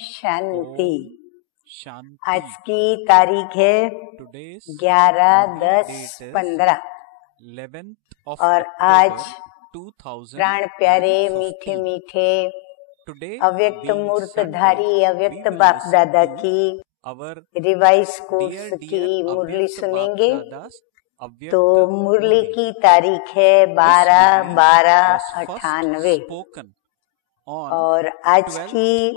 शांति। शांति। आज की तारीख है 11/10/15 और आज प्राण प्यारे मीठे मीठे अव्यक्त मूर्तधारी अव्यक्त बाप दादा की रिवाइज कोर्स की मुरली सुनेंगे। तो मुरली की तारीख है 12/12/98 और आज की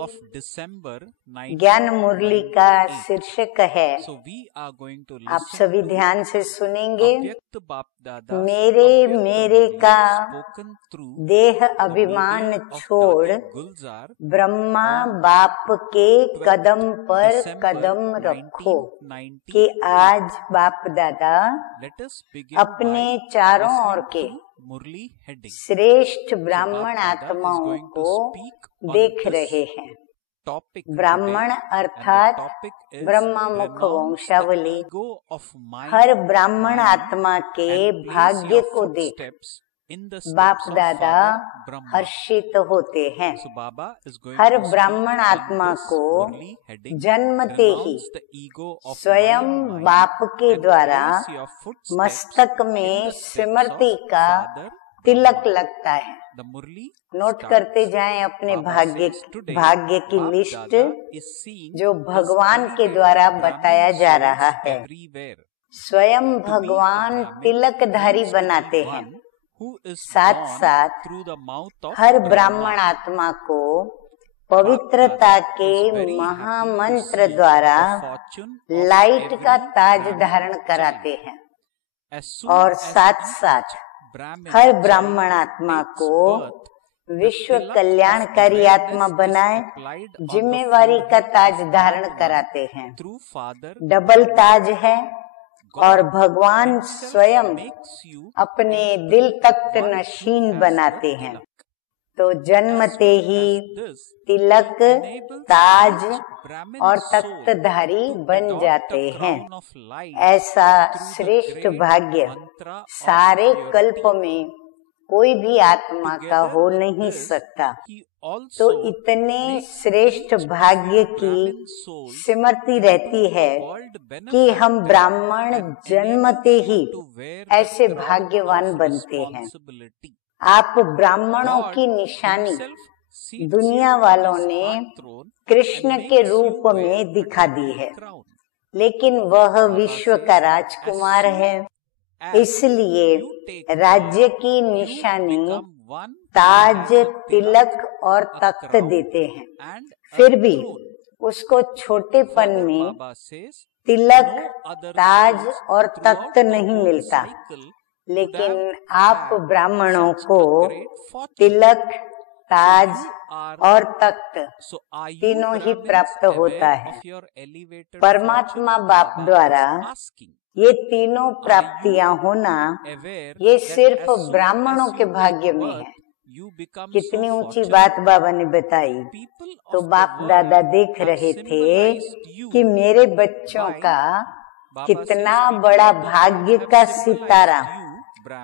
ज्ञान मुरली का शीर्षक है, आप सभी ध्यान से सुनेंगे। मेरे का देह अभिमान छोड़ ब्रह्मा बाप के कदम पर कदम रखो कि आज बाप दादा अपने चारों ओर के श्रेष्ठ ब्राह्मण आत्माओं को देख रहे हैं। ब्राह्मण अर्थात ब्रह्मा मुख वंशावली हर ब्राह्मण आत्मा के भाग्य को देख बाप दादा हर्षित होते हैं। हर ब्राह्मण आत्मा को जन्मते ही स्वयं बाप के द्वारा मस्तक में स्मृति का तिलक लगता है। नोट करते जाएं अपने भाग्य की लिस्ट जो भगवान के द्वारा बताया जा रहा है। स्वयं भगवान तिलकधारी बनाते हैं। साथ साथ हर ब्राह्मण आत्मा को पवित्रता के महामंत्र द्वारा लाइट का ताज धारण कराते हैं और साथ साथ हर ब्राह्मण आत्मा को विश्व कल्याणकारी आत्मा बनाए जिम्मेवारी का ताज धारण कराते हैं। डबल ताज है और भगवान स्वयं अपने दिल तख्त नशीन बनाते हैं। तो जन्मते ही तिलक ताज और तख्तधारी बन जाते हैं। ऐसा श्रेष्ठ भाग्य सारे कल्प में कोई भी आत्मा का हो नहीं सकता। तो इतने श्रेष्ठ भाग्य की स्मृति रहती है कि हम ब्राह्मण जन्मते ही ऐसे भाग्यवान बनते हैं। आप ब्राह्मणों की निशानी दुनिया वालों ने कृष्ण के रूप में दिखा दी है, लेकिन वह विश्व का राजकुमार है। इसलिए राज्य की निशानी ताज तिलक और तख्त देते हैं। फिर भी उसको छोटेपन में तिलक ताज और तख्त नहीं मिलता, लेकिन आप ब्राह्मणों को तिलक ताज और तख्त तीनों ही प्राप्त होता है। परमात्मा बाप द्वारा ये तीनों प्राप्तियां होना ये सिर्फ ब्राह्मणों के भाग्य में है। कितनी ऊंची बात बाबा ने बताई। तो बाप दादा देख रहे थे कि मेरे बच्चों का कितना बड़ा भाग्य का सितारा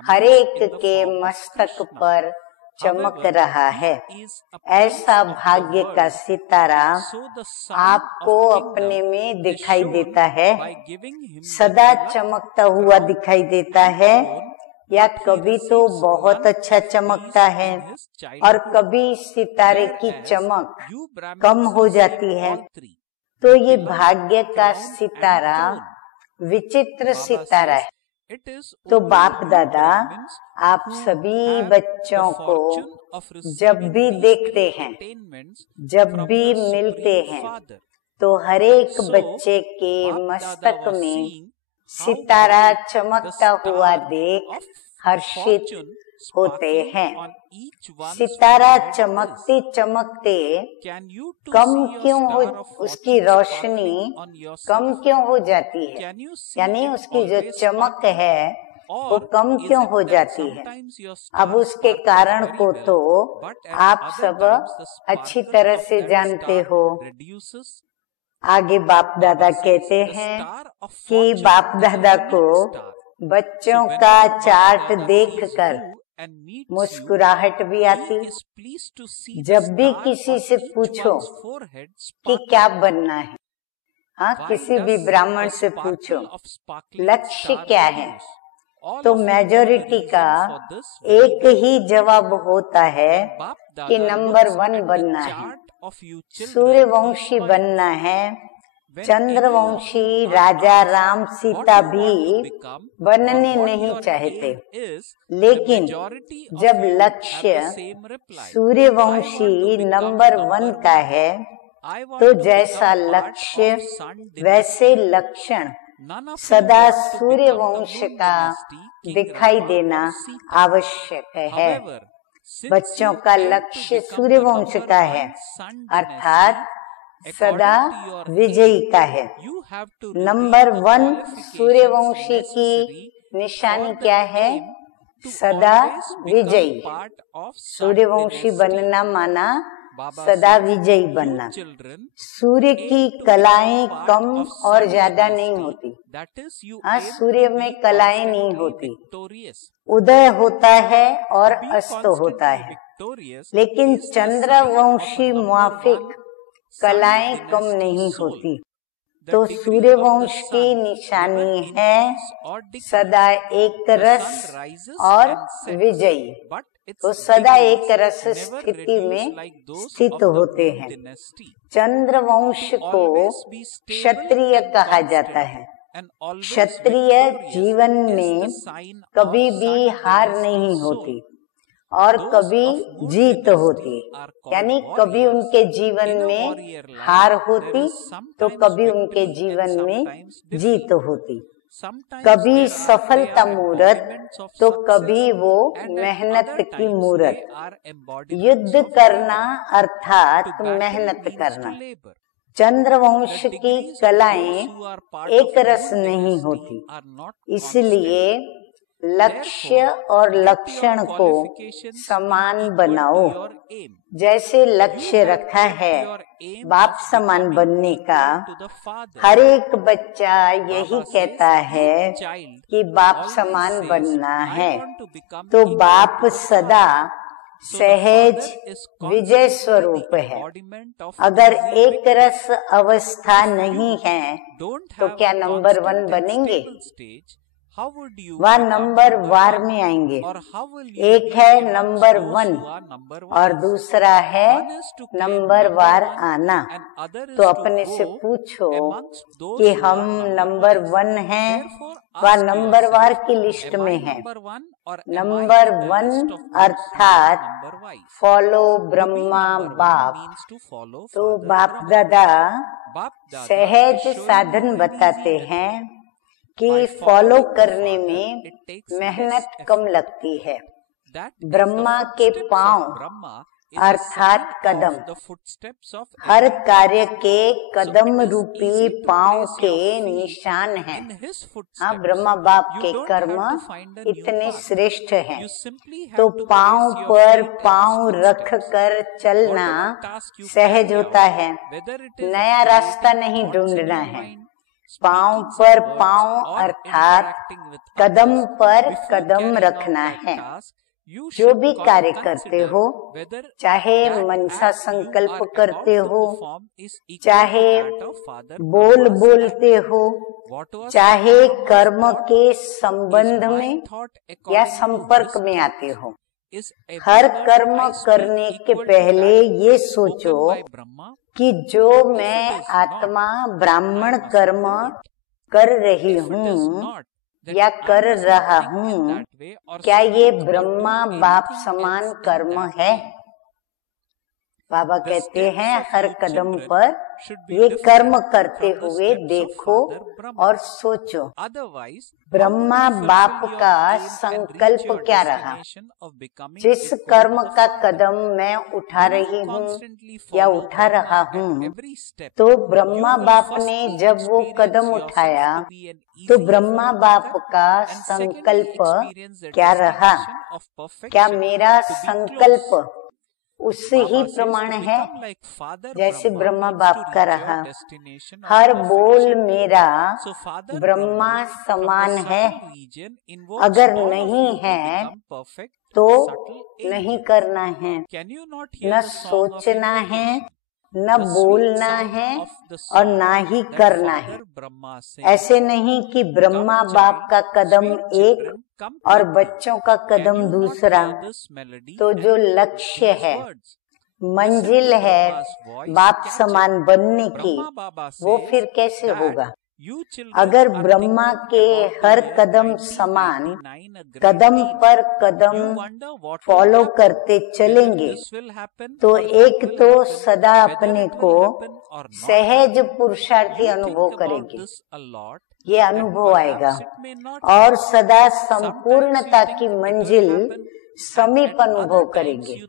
हर एक के मस्तक पर चमक रहा है। ऐसा भाग्य का सितारा आपको अपने में दिखाई देता है, सदा चमकता हुआ दिखाई देता है, या कभी तो बहुत अच्छा चमकता है और कभी सितारे की चमक कम हो जाती है। तो ये भाग्य का सितारा विचित्र सितारा है। तो बाप दादा आप सभी बच्चों को जब भी देखते हैं, जब भी मिलते हैं, तो हर एक बच्चे के मस्तक में सितारा चमकता हुआ देख हर्षित होते हैं। सितारा चमकते चमकते कम क्यों हो, उसकी रोशनी कम क्यों हो जाती है, यानी उसकी जो चमक है वो कम क्यों हो जाती है। अब उसके कारण को तो आप सब अच्छी तरह से जानते हो। आगे बाप दादा कहते हैं कि बाप दादा को बच्चों का चार्ट देखकर मुस्कुराहट भी आती। जब भी किसी से पूछो कि क्या बनना है, हाँ, किसी भी ब्राह्मण से पूछो लक्ष्य क्या है, तो मेजॉरिटी का एक ही जवाब होता है कि नंबर 1 बनना है, सूर्यवंशी बनना है। चंद्रवंशी राजा राम सीता भी बनने नहीं चाहते, लेकिन जब लक्ष्य सूर्यवंशी नंबर 1 का है, तो जैसा लक्ष्य वैसे लक्षण सदा सूर्यवंश का दिखाई देना आवश्यक है। बच्चों का लक्ष्य सूर्यवंश का है, अर्थात सदा विजयी का है। नंबर 1 सूर्यवंशी की निशानी क्या है? सदा विजयी। सूर्यवंशी बनना माना सदा विजयी बनना। सूर्य की कलाएं कम और ज्यादा नहीं होती। हाँ, सूर्य में कलाएं नहीं होती, उदय होता है और अस्त होता है, लेकिन चंद्रवंशी मुआफिक कलाएं कम नहीं होती। तो सूर्यवंश की निशानी है सदा एक रस और विजयी। तो सदा एक रस स्थिति में स्थित होते हैं। चंद्रवंश को क्षत्रिय कहा जाता है। क्षत्रिय जीवन में कभी भी हार नहीं होती और कभी जीत होती, यानी कभी उनके जीवन में हार होती तो कभी उनके जीवन में जीत होती। कभी सफलता मूरत तो कभी वो मेहनत की मूरत। युद्ध करना अर्थात मेहनत करना। चंद्रवंश की कलाएं एक रस नहीं होती, इसलिए लक्ष्य और लक्षण को समान बनाओ। जैसे लक्ष्य रखा है बाप समान बनने का, हर एक बच्चा यही कहता है कि बाप समान बनना है, तो बाप सदा सहज विजय स्वरूप है। अगर एक रस अवस्था नहीं है तो क्या नंबर 1 बनेंगे? वह नंबर वार में आएंगे। एक है नंबर 1 और दूसरा है नंबर वार आना। तो अपने से पूछो कि हम नंबर 1 हैं व नंबर वार की लिस्ट में है। नंबर 1 अर्थात फॉलो ब्रह्मा बाप। तो बाप दादा सहज साधन बताते हैं कि फॉलो करने में मेहनत कम लगती है। ब्रह्मा के पांव अर्थात कदम, हर कार्य के कदम रूपी पांव के निशान हैं। हाँ, ब्रह्मा बाप के कर्म इतने श्रेष्ठ हैं, तो पांव पर पांव रख कर चलना सहज होता है। नया रास्ता नहीं ढूंढना है। पांव पर पांव अर्थात कदम पर कदम रखना है। जो भी कार्य करते हो, चाहे मनसा संकल्प करते हो, चाहे बोल बोलते हो, चाहे कर्म के संबंध में या संपर्क में आते हो, हर कर्म करने के पहले ये सोचो कि जो मैं आत्मा ब्राह्मण कर्म कर रही हूँ या कर रहा हूँ, क्या ये ब्रह्मा बाप समान कर्म है? बाबा कहते हैं हर कदम पर ये कर्म करते हुए देखो और सोचो, ब्रह्मा बाप का संकल्प क्या रहा? जिस कर्म का कदम मैं उठा रही हूँ या उठा रहा हूँ, तो ब्रह्मा बाप ने जब वो कदम उठाया तो ब्रह्मा बाप का संकल्प क्या रहा? क्या मेरा संकल्प उससे ही प्रमाण है जैसे ब्रह्मा बाप का रहा? हर बोल मेरा ब्रह्मा समान है। अगर नहीं है तो नहीं करना है, न सोचना है, न बोलना है और ना ही करना है। ऐसे नहीं कि ब्रह्मा बाप का कदम एक और बच्चों का कदम दूसरा। तो जो लक्ष्य है, मंजिल है बाप समान बनने की, वो फिर कैसे होगा? अगर ब्रह्मा के हर कदम समान कदम पर कदम फॉलो करते चलेंगे तो एक तो सदा अपने को सहज पुरुषार्थी अनुभव करेंगे, ये अनुभव आएगा, और सदा संपूर्णता की मंजिल समीप अनुभव करेंगे।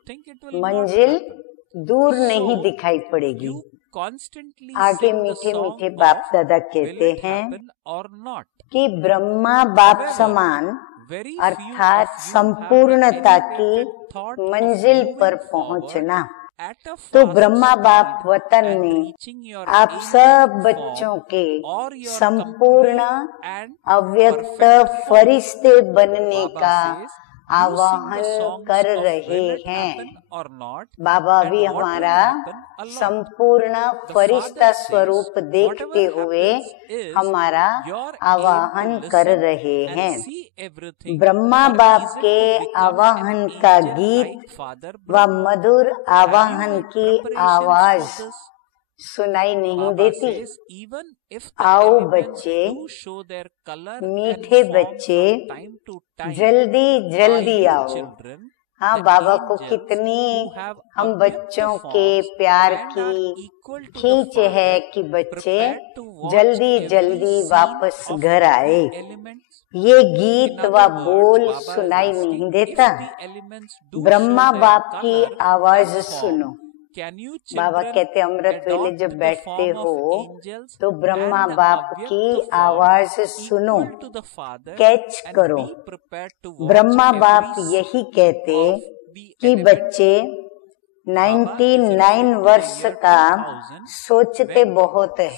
मंजिल दूर नहीं दिखाई पड़ेगी। आगे मीठे मीठे बाप दादा कहते हैं कि ब्रह्मा बाप समान अर्थात संपूर्णता की मंजिल पर पहुंचना। तो ब्रह्मा बाप वतन में आप सब बच्चों के संपूर्ण अव्यक्त फरिश्ते बनने का आवाहन कर रहे हैं। बाबा भी हमारा संपूर्ण फरिश्ता स्वरूप देखते हुए हमारा आवाहन कर रहे हैं। ब्रह्मा बाप के आवाहन का गीत व मधुर आवाहन की आवाज सुनाई नहीं देती। आओ बच्चे, मीठे बच्चे, जल्दी जल्दी आओ। हाँ, बाबा को कितनी हम बच्चों के प्यार की खींच है कि बच्चे जल्दी जल्दी वापस घर आए। ये गीत व बोल सुनाई नहीं देता। ब्रह्मा बाप की आवाज सुनो। बाबा कहते अमृत वेले जब बैठते हो तो ब्रह्मा बाप की आवाज सुनो, कैच करो। ब्रह्मा बाप यही कहते कि बच्चे 99 वर्ष का सोचते बहुत है।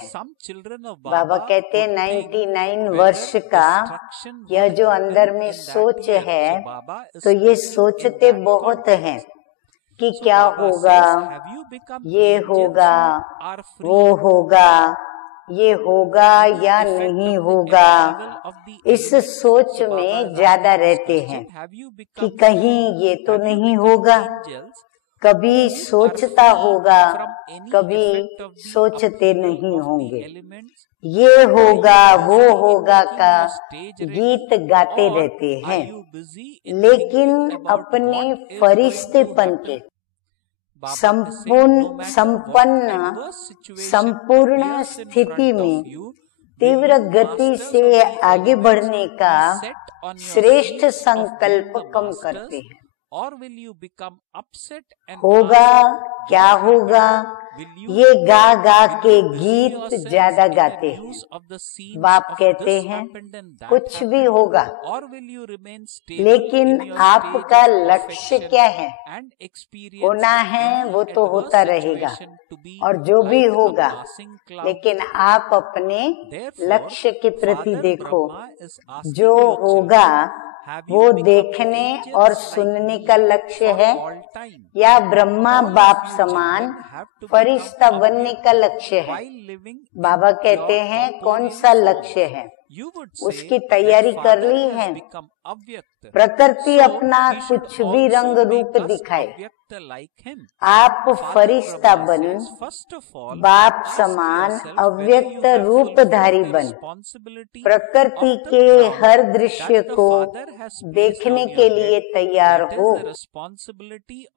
बाबा कहते 99 वर्ष का यह जो अंदर में सोच है, तो ये सोचते बहुत है कि क्या होगा, ये होगा, वो होगा, ये होगा या नहीं होगा। इस सोच में ज्यादा रहते हैं कि कहीं ये तो नहीं होगा। कभी सोचता होगा, कभी सोचते नहीं होंगे। ये होगा वो होगा का गीत गाते रहते हैं, लेकिन अपने फरिश्तेपन के संपूर्ण स्थिति में तीव्र गति से आगे बढ़ने का श्रेष्ठ संकल्प कम करते हैं। होगा क्या होगा, ये गा गा के गीत ज्यादा गाते हैं। बाप कहते हैं कुछ भी होगा, लेकिन आपका लक्ष्य क्या है? होना है वो तो होता रहेगा, और जो भी होगा, लेकिन आप अपने लक्ष्य के प्रति देखो। जो होगा वो देखने और सुनने का लक्ष्य है या ब्रह्मा बाप समान फरिश्ता बनने का लक्ष्य है? बाबा कहते हैं कौन सा लक्ष्य है, उसकी तैयारी कर ली है। प्रकृति अपना कुछ भी रंग रूप दिखाए, आप फरिश्ता बन, बाप समान अव्यक्त रूपधारी बन। प्रकृति के हर दृश्य को देखने के लिए तैयार हो।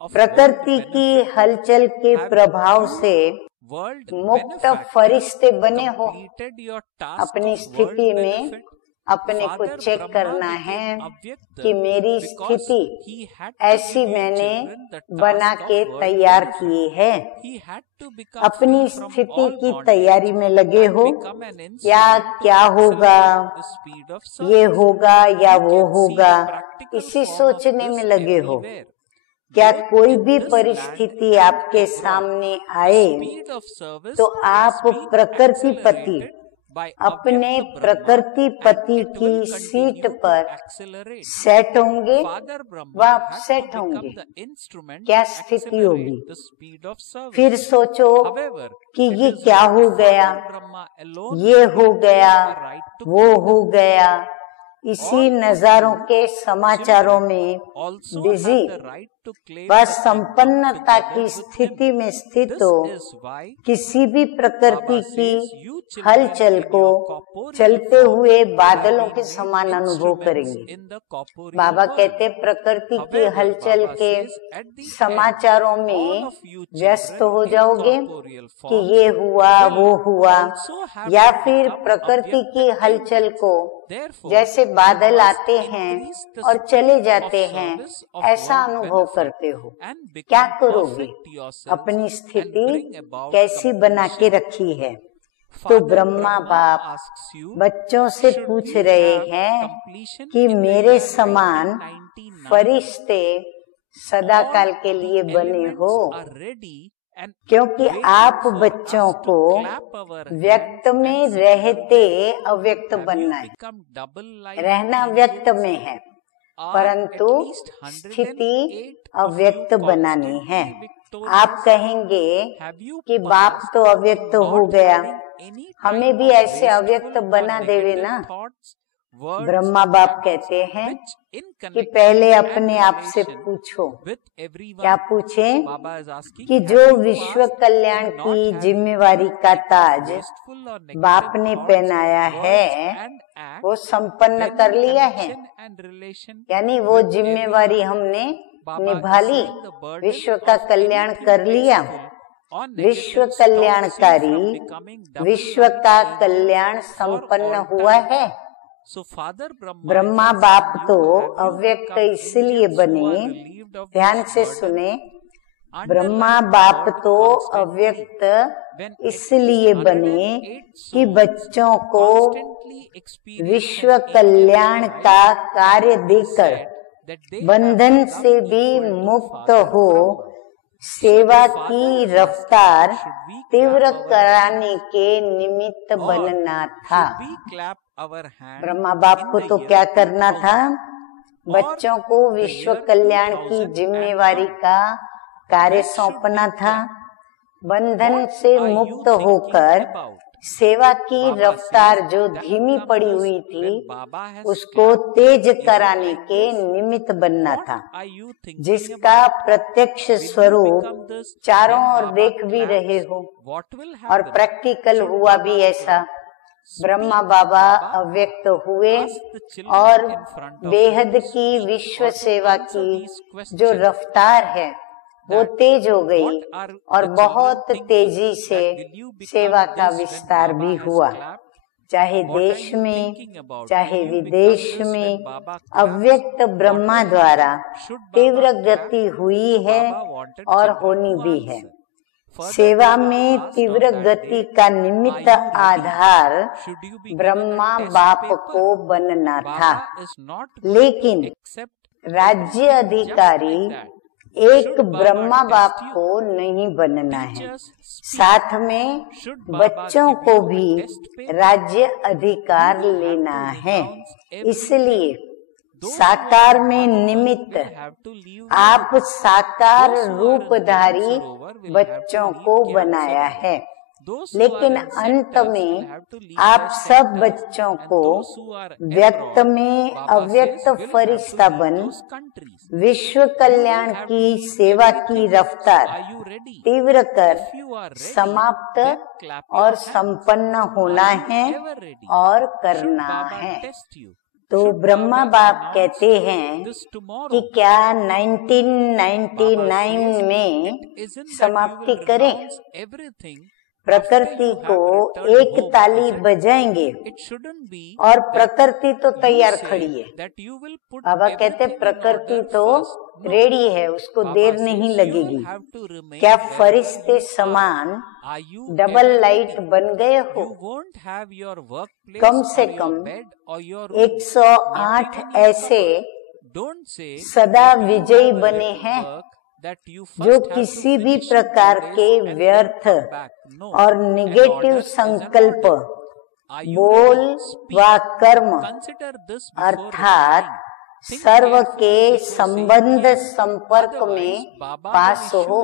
प्रकृति की हलचल के प्रभाव से मुक्त फरिश्ते बने हो। अपनी स्थिति में अपने को चेक करना है कि मेरी स्थिति ऐसी मैंने बना के तैयार की है। अपनी स्थिति की तैयारी में लगे हो, या क्या होगा, ये होगा या वो होगा, इसी सोचने में लगे हो। क्या कोई भी परिस्थिति आपके सामने आए तो आप प्रकृतिपति अपने प्रकृति पति की सीट पर सेट होंगे व अपसेट होंगे। क्या स्थिति होगी? फिर सोचो कि ये क्या हो गया, ये हो गया, वो हो गया। इसी नजारों के समाचारों में बिजी व संपन्नता की स्थिति में स्थित हो किसी भी प्रकृति की हलचल को चलते हुए बादलों के समान अनुभव करेंगे। बाबा कहते प्रकृति की हलचल के समाचारों में व्यस्त हो जाओगे कि ये हुआ वो हुआ, या फिर प्रकृति की हलचल को जैसे बादल आते हैं और चले जाते हैं ऐसा अनुभव करते हो। क्या करोगे? अपनी स्थिति कैसी बना के रखी है? तो ब्रह्मा बाप बच्चों से पूछ रहे हैं कि मेरे समान फरिश्ते सदाकाल के लिए बने हो, क्योंकि आप बच्चों को व्यक्त में रहते अव्यक्त बनना है। रहना व्यक्त में है परंतु स्थिति अव्यक्त बनानी है। आप कहेंगे कि बाप तो अव्यक्त हो गया, हमें भी ऐसे अव्यक्त बना देवे ना। ब्रह्मा बाप कहते हैं कि पहले अपने आप से पूछो। क्या पूछें? कि जो विश्व कल्याण की जिम्मेवारी का ताज बाप ने पहनाया है वो संपन्न कर लिया है, यानी वो जिम्मेवारी हमने निभा ली, विश्व का कल्याण कर लिया। विश्व कल्याणकारी विश्व का कल्याण संपन्न हुआ है। ब्रह्मा बाप तो अव्यक्त इसलिए बने, ध्यान से सुने, ब्रह्मा बाप तो अव्यक्त इसलिए बने कि बच्चों को विश्व कल्याण का कार्य देकर बंधन से भी मुक्त हो सेवा की रफ्तार तीव्र कराने के निमित्त बनना था। ब्रह्मा बाप को तो क्या करना था? बच्चों को विश्व कल्याण की जिम्मेवारी का कार्य सौंपना था। बंधन से मुक्त होकर सेवा की रफ्तार जो धीमी पड़ी हुई थी उसको तेज कराने के निमित्त बनना था, जिसका प्रत्यक्ष स्वरूप चारों ओर देख भी रहे हो और प्रैक्टिकल हुआ भी ऐसा। ब्रह्मा बाबा अव्यक्त हुए और बेहद की विश्व सेवा की जो रफ्तार है वो तेज हो गई और बहुत तेजी से सेवा का विस्तार भी हुआ। चाहे देश में चाहे विदेश में अव्यक्त ब्रह्मा द्वारा तीव्र गति हुई है और होनी भी है। सेवा में तीव्र गति का निमित्त आधार ब्रह्मा बाप को बनना था, लेकिन राज्य अधिकारी एक ब्रह्मा बाप को नहीं बनना है। साथ में बच्चों को भी राज्य अधिकार लेना है। इसलिए साकार में निमित्त आप साकार रूपधारी बच्चों को बनाया है, लेकिन अंत में आप सब बच्चों को व्यक्त में अव्यक्त फरिश्ता बन विश्व कल्याण की सेवा की रफ्तार तीव्र कर समाप्त और संपन्न होना है और करना है। तो ब्रह्मा बाप कहते हैं कि क्या 1999 में समाप्ति करें? प्रकृति को एक ताली बजाएंगे और प्रकृति तो तैयार खड़ी है। बाबा कहते प्रकृति तो रेडी है, उसको देर नहीं लगेगी। क्या फरिश्ते समान डबल लाइट बन गए हो? कम से कम 108 ऐसे सदा विजयी बने हैं जो किसी भी प्रकार के व्यर्थ और निगेटिव संकल्प बोल व कर्म अर्थात सर्व के संबंध संपर्क में पास हो।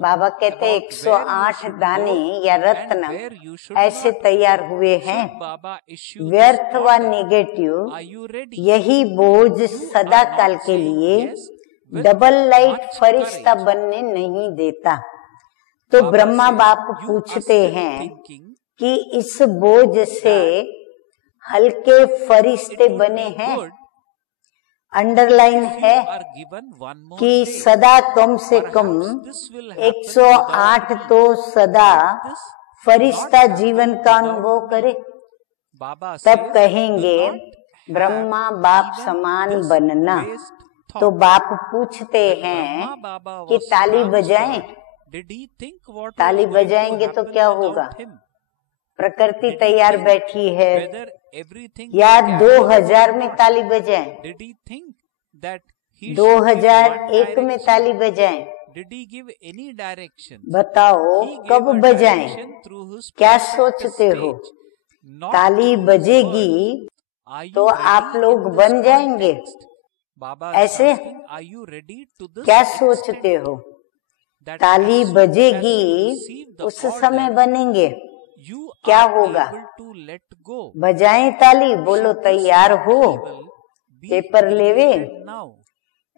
बाबा कहते 108 दाने या रत्न ऐसे तैयार हुए हैं। व्यर्थ व नेगेटिव यही बोझ सदा काल के लिए डबल लाइट फरिश्ता बनने नहीं देता। तो ब्रह्मा बाप पूछते हैं कि इस बोझ से हल्के फरिश्ते बने हैं। अंडरलाइन है कि सदा कम से कम 108 तो सदा फरिश्ता जीवन का अनुभव करे, तब कहेंगे ब्रह्मा बाप समान बनना। तो बाप पूछते हैं कि ताली बजाएं? ताली बजाएंगे तो क्या होगा? प्रकृति तैयार बैठी है, या 2000 में ताली बजाएं? 2001 में ताली बजाएं? बताओ कब बजाएं? क्या सोचते हो? ताली बजेगी तो आप लोग बन जाएंगे ऐसे? क्या सोचते हो? ताली बजेगी उस समय बनेंगे। क्या होगा? बजाएं ताली, बोलो तैयार हो, पेपर लेवे?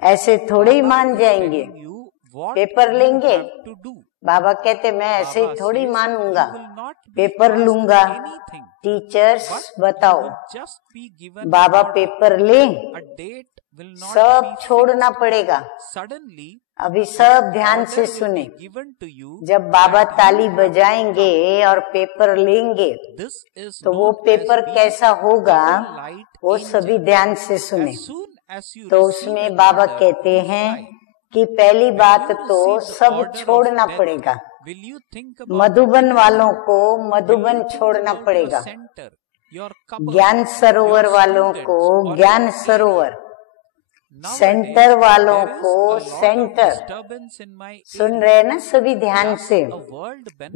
ऐसे थोड़े ही मान जाएंगे। पेपर लेंगे? बाबा कहते मैं ऐसे ही थोड़ी मानूंगा, पेपर लूंगा। टीचर्स बताओ, बाबा पेपर ले, सब छोड़ना पड़ेगा। अभी सब ध्यान से सुने। जब बाबा ताली बजाएंगे और पेपर लेंगे तो वो पेपर कैसा होगा, वो सभी ध्यान से सुने। तो उसमें बाबा कहते हैं कि पहली बात तो सब छोड़ना पड़ेगा। मधुबन वालों को मधुबन छोड़ना पड़ेगा, ज्ञान सरोवर वालों को ज्ञान सरोवर, सेंटर वालों को सेंटर। सुन रहे ना सभी ध्यान से?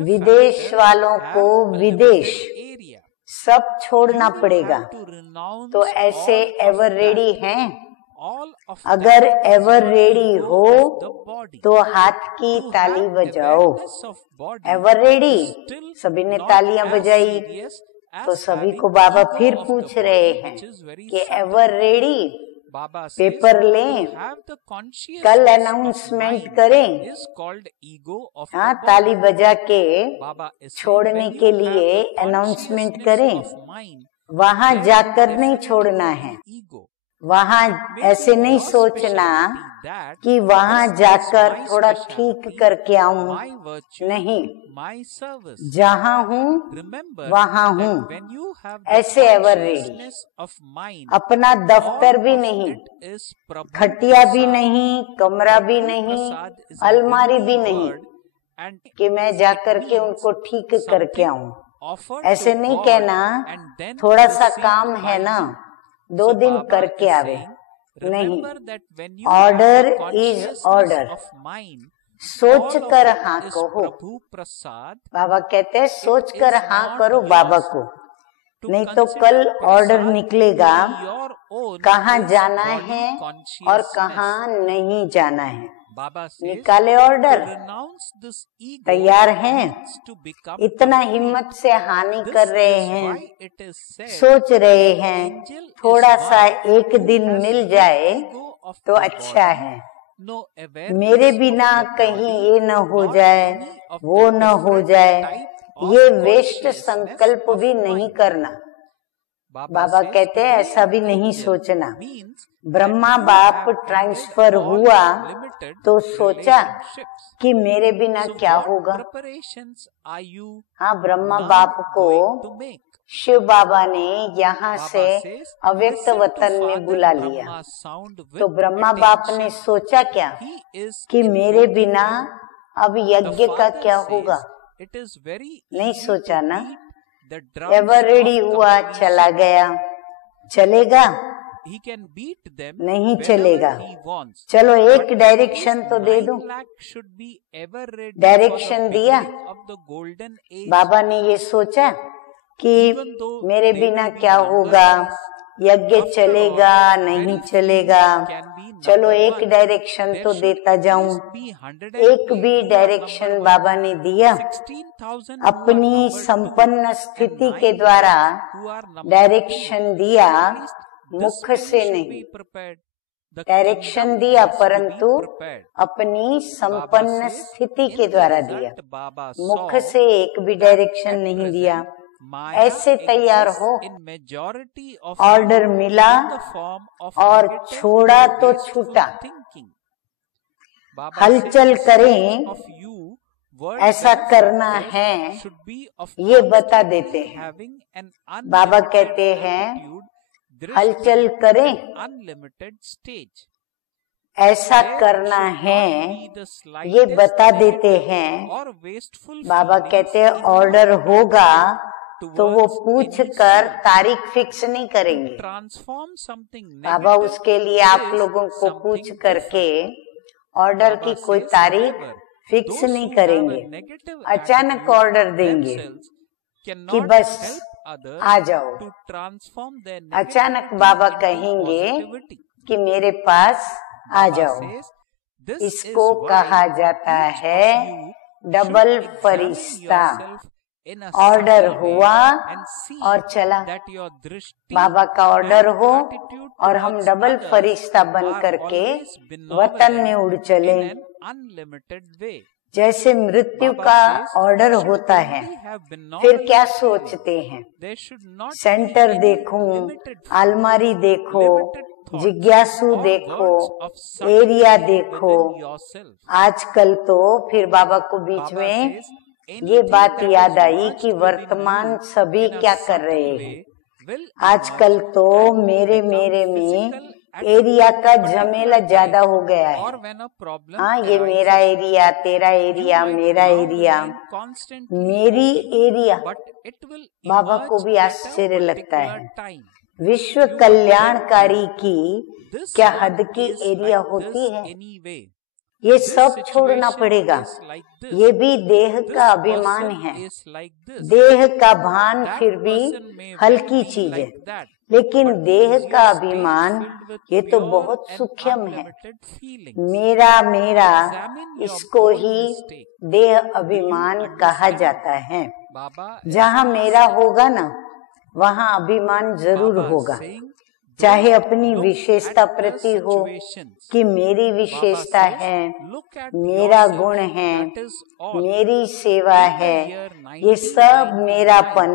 विदेश वालों को विदेश, सब छोड़ना पड़ेगा। तो ऐसे एवर रेडी हैं? अगर एवर रेडी हो तो हाथ की ताली बजाओ। Ever ready? सभी ने तालियां बजाई। तो सभी को बाबा फिर पूछ रहे हैं कि एवर रेडी? पेपर लें, कल अनाउंसमेंट करें। हाँ, ताली बजा के छोड़ने के लिए अनाउंसमेंट करें। वहाँ जाकर नहीं छोड़ना है। वहाँ ऐसे नहीं सोचना कि वहाँ जाकर थोड़ा ठीक करके आऊं। नहीं, जहाँ हूँ वहाँ हूँ, ऐसे एवर रेडी। अपना दफ्तर भी नहीं, खटिया भी नहीं, कमरा भी नहीं, अलमारी भी नहीं कि मैं जाकर के उनको ठीक करके आऊं। ऐसे नहीं कहना थोड़ा सा काम है ना, 2 दिन करके आवे। नहीं, ऑर्डर इज ऑर्डर। सोच कर हाँ कहो। बाबा कहते हैं सोच कर हाँ करो बाबा को, नहीं तो कल ऑर्डर निकलेगा कहाँ जाना है और कहाँ नहीं जाना है। निकाले ऑर्डर। तैयार हैं? इतना हिम्मत से हानि कर रहे हैं, सोच रहे हैं थोड़ा सा एक दिन मिल जाए तो अच्छा है, मेरे बिना कहीं ये न हो जाए, वो न हो जाए। ये वेस्ट संकल्प भी नहीं करना। बाबा कहते हैं ऐसा भी नहीं सोचना। ब्रह्मा बाप ट्रांसफर हुआ तो सोचा कि मेरे बिना क्या होगा। हाँ, ब्रह्मा बाप को शिव बाबा ने यहाँ से अव्यक्त वतन में बुला लिया। तो ब्रह्मा बाप ने सोचा क्या कि मेरे बिना अब यज्ञ का क्या होगा। नहीं सोचा ना। एवर रेडी हुआ, चला गया। चलेगा? नहीं चलेगा। चलो एक डायरेक्शन तो दे दो। डायरेक्शन दिया। बाबा ने ये सोचा कि मेरे बिना क्या होगा, यज्ञ चलेगा नहीं चलेगा, चलो एक डायरेक्शन तो देता जाऊं। एक भी डायरेक्शन बाबा ने दिया? अपनी संपन्न स्थिति के द्वारा डायरेक्शन दिया, मुख से नहीं। डायरेक्शन दिया परंतु अपनी संपन्न स्थिति के द्वारा दिया, मुख से एक भी डायरेक्शन नहीं दिया। ऐसे तैयार हो, ऑर्डर मिला और छोड़ा तो छूटा। हलचल करें, ऐसा करना है, ये बता देते हैं। बाबा कहते हैं हलचल करें, ऐसा करना है, ये बता देते हैं। बाबा कहते हैं ऑर्डर होगा तो वो पूछ कर तारीख फिक्स नहीं करेंगे। बाबा उसके लिए आप लोगों को पूछ करके ऑर्डर की कोई तारीख फिक्स नहीं करेंगे। अचानक ऑर्डर देंगे कि बस आ जाओ। अचानक बाबा कहेंगे कि मेरे पास आ जाओ। इसको कहा जाता है डबल फरिश्ता। ऑर्डर हुआ और चला। बाबा का ऑर्डर हो और हम डबल फरिश्ता बन करके वतन में उड़ चले। जैसे मृत्यु का ऑर्डर होता है, फिर क्या सोचते हैं? सेंटर देखूं, अलमारी देखो, जिज्ञासु देखो, एरिया देखो। आजकल तो फिर बाबा को बीच में ये बात याद आई कि वर्तमान सभी क्या कर रहे हैं। आजकल तो मेरे में एरिया का झमेला ज्यादा हो गया है। हाँ, ये मेरा एरिया, तेरा एरिया, मेरा एरिया, मेरी एरिया। बाबा को भी आश्चर्य लगता है, विश्व कल्याणकारी की क्या हद की एरिया होती है? ये सब छोड़ना पड़ेगा। ये भी देह का अभिमान है। देह का भान फिर भी हल्की चीज है, लेकिन देह का अभिमान ये तो बहुत सूक्ष्म है। मेरा इसको ही देह अभिमान कहा जाता है। जहाँ मेरा होगा ना, वहाँ अभिमान जरूर होगा। चाहे अपनी विशेषता प्रति हो कि मेरी विशेषता है, मेरा गुण है, मेरी सेवा है, ये सब मेरापन,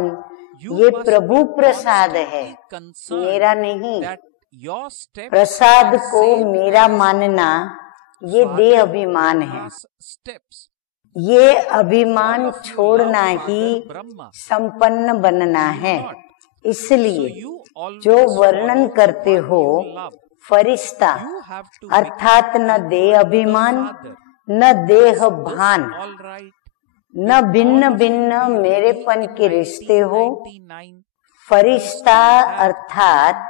ये प्रभु प्रसाद है, मेरा नहीं। प्रसाद को मेरा मानना ये देह अभिमान है। ये अभिमान छोड़ना ही संपन्न बनना है। इसलिए जो वर्णन करते हो फरिश्ता, अर्थात न देह अभिमान, न देह भान, न भिन्न भिन्न मेरेपन के रिश्ते हो। फरिश्ता अर्थात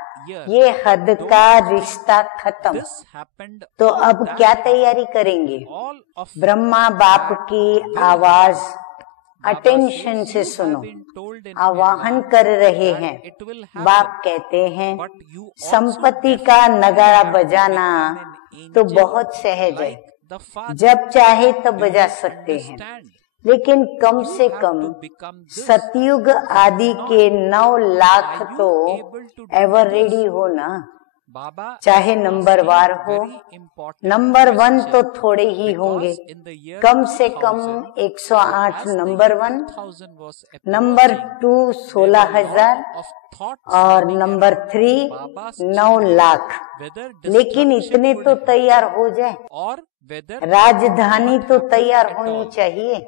ये हद का रिश्ता खत्म। तो अब क्या तैयारी करेंगे? ब्रह्मा बाप की आवाज अटेंशन से सुनो, आवाहन कर रहे हैं। बाप कहते हैं संपत्ति का नगाड़ा बजाना तो बहुत सहज है, जब चाहे तब बजा सकते हैं, लेकिन कम से कम सतयुग आदि के 9 लाख तो एवर रेडी हो ना। चाहे नंबर वार हो, नंबर 1 तो थोड़े ही होंगे, कम से कम 108 नंबर 1, नंबर 2 16,000 और नंबर 3 9 लाख। लेकिन इतने तो तैयार हो जाए, राजधानी तो तैयार होनी चाहिए।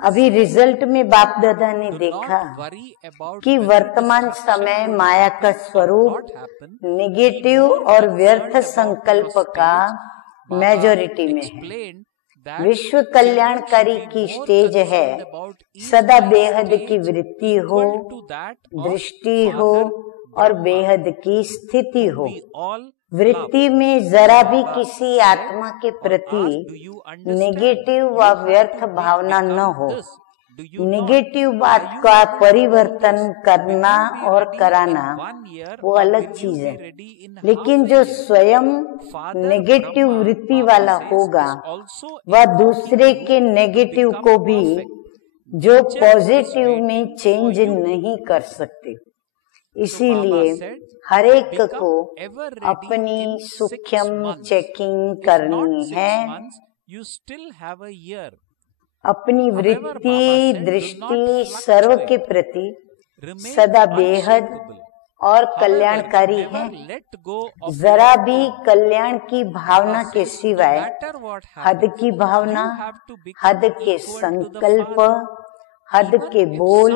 अभी रिजल्ट में बाप दादा ने देखा कि वर्तमान समय माया का स्वरूप नेगेटिव और व्यर्थ संकल्प का मेजॉरिटी में है। विश्व कल्याणकारी की स्टेज है, सदा बेहद की वृत्ति हो, दृष्टि हो और बेहद की स्थिति हो। वृत्ति में जरा भी किसी आत्मा के प्रति नेगेटिव व व्यर्थ भावना न हो। नेगेटिव बात का परिवर्तन करना और कराना वो अलग चीज है, लेकिन जो स्वयं नेगेटिव वृत्ति वाला होगा वह दूसरे के नेगेटिव को भी जो पॉजिटिव में चेंज नहीं कर सकते। इसीलिए हर एक को अपनी सूक्ष्म चेकिंग करनी है, अपनी वृत्ति दृष्टि सर्व के प्रति सदा बेहद और कल्याणकारी है। जरा भी कल्याण की भावना के सिवाय हद की भावना, हद के संकल्प, हद के बोल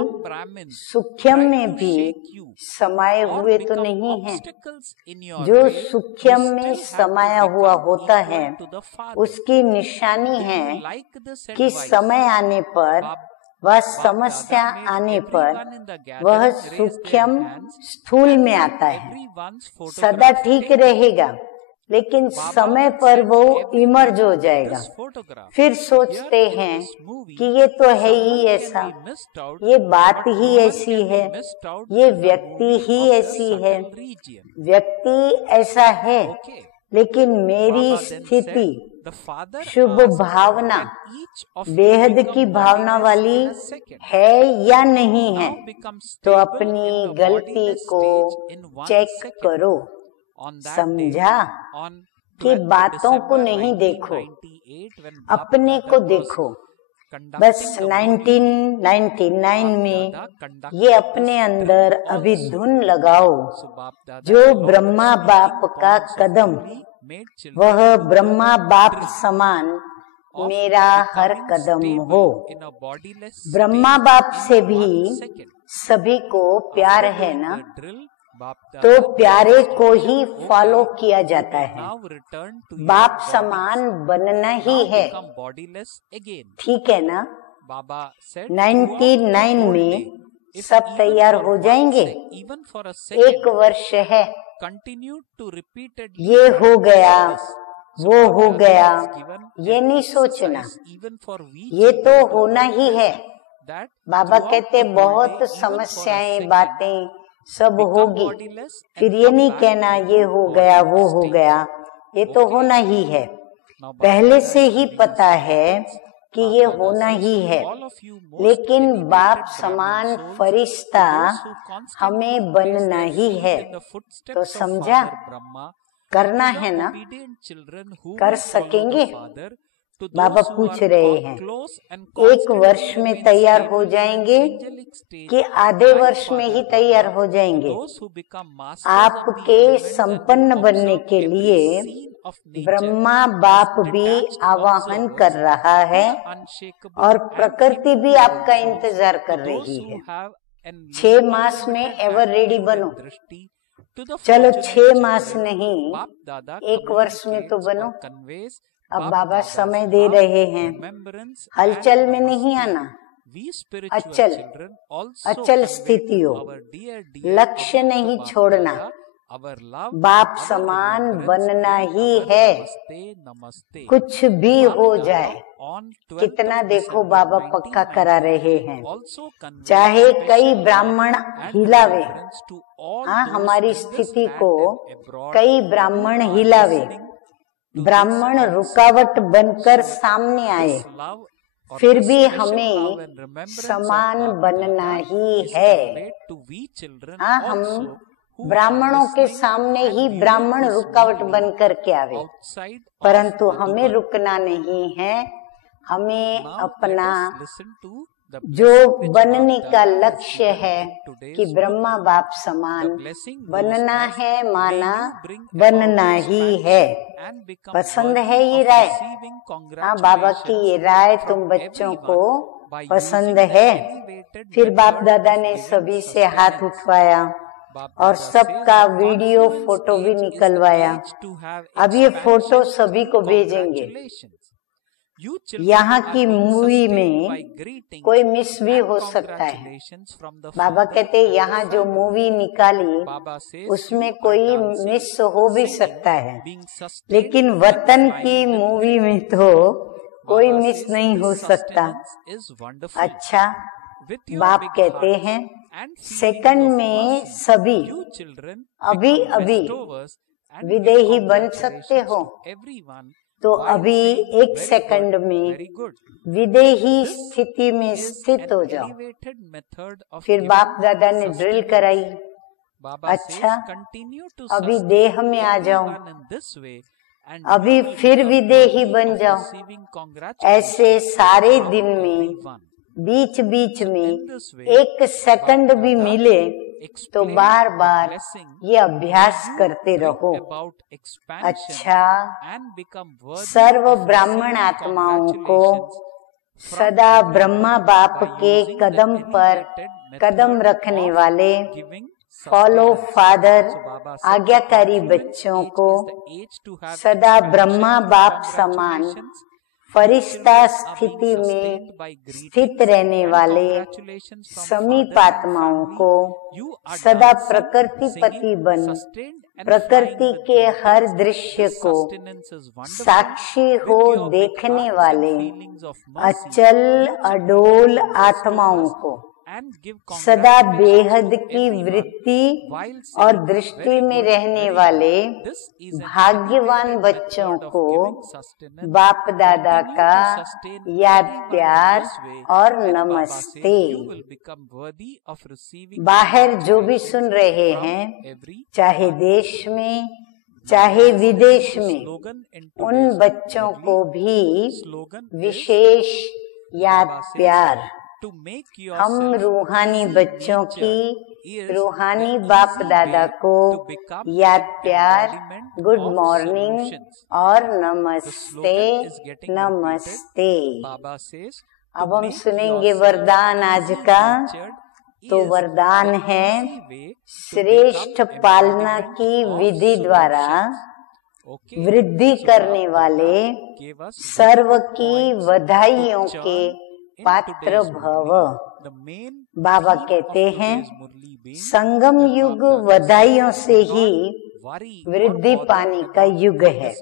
सूक्ष्म में भी समाये हुए तो नहीं है। जो सूक्ष्म में समाया हुआ होता है उसकी निशानी है कि समय आने पर, वह समस्या आने पर वह सूक्ष्म स्थूल में आता है। सदा ठीक रहेगा लेकिन समय पर वो इमर्ज हो जाएगा। फिर सोचते हैं कि ये तो है ही ऐसा, ये बात ही ऐसी है, ये व्यक्ति ही ऐसी है। व्यक्ति ऐसा है लेकिन मेरी स्थिति शुभ भावना, बेहद की भावना वाली है या नहीं है, तो अपनी गलती को चेक करो। समझा कि बातों को नहीं देखो, अपने को देखो। बस 1999 में ये अपने अंदर अभी धुन लगाओ, जो ब्रह्मा बाप का कदम, वह ब्रह्मा बाप समान मेरा हर कदम हो। ब्रह्मा बाप से भी सभी को प्यार है ना, तो प्यारे को ही फॉलो किया जाता है। बाप समान बनना ही है, ठीक है ना। 99 में सब तैयार हो जाएंगे। 1 वर्ष है, ये हो गया, वो हो गया, ये नहीं सोचना, ये तो होना ही है। बाबा कहते बहुत समस्याएं, बातें सब होगी, फिर ये नहीं कहना ये हो गया वो हो गया, ये तो होना ही है। पहले से ही पता है कि ये होना ही है, लेकिन बाप समान फरिश्ता हमें बनना ही है। तो समझा, करना है ना, कर सकेंगे। बाबा पूछ रहे हैं 1 वर्ष में तैयार हो जाएंगे कि आधे वर्ष में ही तैयार हो जाएंगे। आपके संपन्न बनने के लिए ब्रह्मा बाप भी आवाहन कर रहा है और प्रकृति भी आपका इंतजार कर रही है। 6 मास में एवर रेडी बनो। चलो 6 मास नहीं, 1 वर्ष में तो बनो। अब बाबा समय दे रहे हैं, हलचल में नहीं आना, अचल स्थिति हो, लक्ष्य नहीं छोड़ना, बाप समान बनना ही है। कुछ भी हो जाए, कितना देखो बाबा पक्का करा रहे हैं। चाहे कई ब्राह्मण हिलावे, हाँ हमारी स्थिति को कई ब्राह्मण हिलावे, ब्राह्मण रुकावट बनकर सामने आए, फिर भी हमें समान बनना ही है। हाँ, हम ब्राह्मणों के सामने ही ब्राह्मण रुकावट बनकर के आवे, परंतु हमें रुकना नहीं है। हमें अपना जो बनने का लक्ष्य है कि ब्रह्मा बाप समान बनना है, माना बनना ही है। पसंद है ये राय? हाँ, बाबा की ये राय तुम बच्चों को पसंद है? फिर बाप दादा ने सभी से हाथ उठवाया और सबका वीडियो फोटो भी निकलवाया। अब ये फोटो सभी को भेजेंगे। यहाँ की मूवी में कोई मिस भी हो सकता है। बाबा कहते यहाँ जो मूवी निकाली उसमें कोई मिस हो भी सकता है, लेकिन वतन की मूवी में तो कोई मिस नहीं हो सकता। अच्छा, बाप कहते हैं सेकंड में सभी अभी अभी विदेही बन सकते हो, तो अभी एक सेकंड में विदेही स्थिति में स्थित हो जाओ। फिर बाप दादा ने ड्रिल कराई। अच्छा, अभी देह में आ जाओ, अभी फिर विदेही बन जाओ। ऐसे सारे दिन में बीच बीच में एक सेकंड भी मिले तो बार बार ये अभ्यास करते रहो। अच्छा, सर्व ब्राह्मण आत्माओं को सदा ब्रह्मा बाप के कदम पर कदम रखने वाले फॉलो फादर आज्ञाकारी बच्चों को सदा ब्रह्मा बाप समान फरिश्ता स्थिति में स्थित रहने वाले समीप आत्माओं को सदा प्रकृति पति बन प्रकृति के हर दृश्य को साक्षी हो देखने वाले अचल अडोल आत्माओं को सदा बेहद की वृत्ति और दृष्टि में रहने वाले भाग्यवान बच्चों को बाप दादा का याद प्यार और नमस्ते। बाहर जो भी सुन रहे हैं, चाहे देश में चाहे विदेश में, उन बच्चों को भी विशेष याद प्यार। हम रूहानी बच्चों की रूहानी बाप दादा को याद प्यार, गुड मॉर्निंग और नमस्ते नमस्ते। अब हम सुनेंगे वरदान आज का। तो वरदान है श्रेष्ठ पालना की विधि द्वारा वृद्धि करने वाले सर्व की बधाइयों के पात्र भव। बाबा कहते हैं संगम युग बधाइयों से ही वृद्धि पाने का युग है।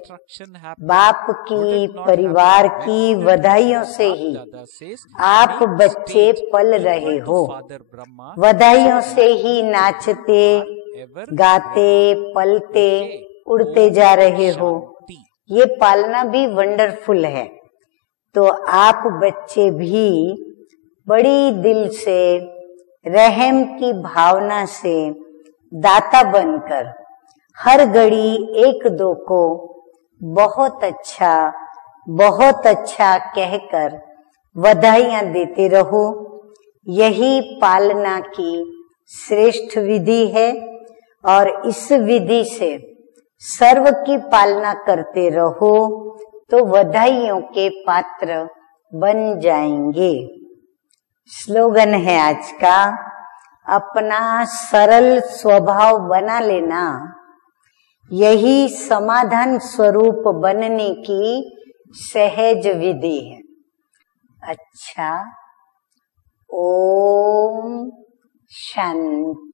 बाप की परिवार की बधाइयों से ही आप बच्चे पल रहे हो। बधाइयों से ही नाचते गाते पलते उड़ते जा रहे हो। ये पालना भी वंडरफुल है। तो आप बच्चे भी बड़ी दिल से रहम की भावना से दाता बनकर हर घड़ी एक दो को बहुत अच्छा कहकर बधाइयां देते रहो। यही पालना की श्रेष्ठ विधि है और इस विधि से सर्व की पालना करते रहो तो बधाइयों के पात्र बन जाएंगे। स्लोगन है आज का, अपना सरल स्वभाव बना लेना, यही समाधान स्वरूप बनने की सहज विधि है। अच्छा, ओम शांति।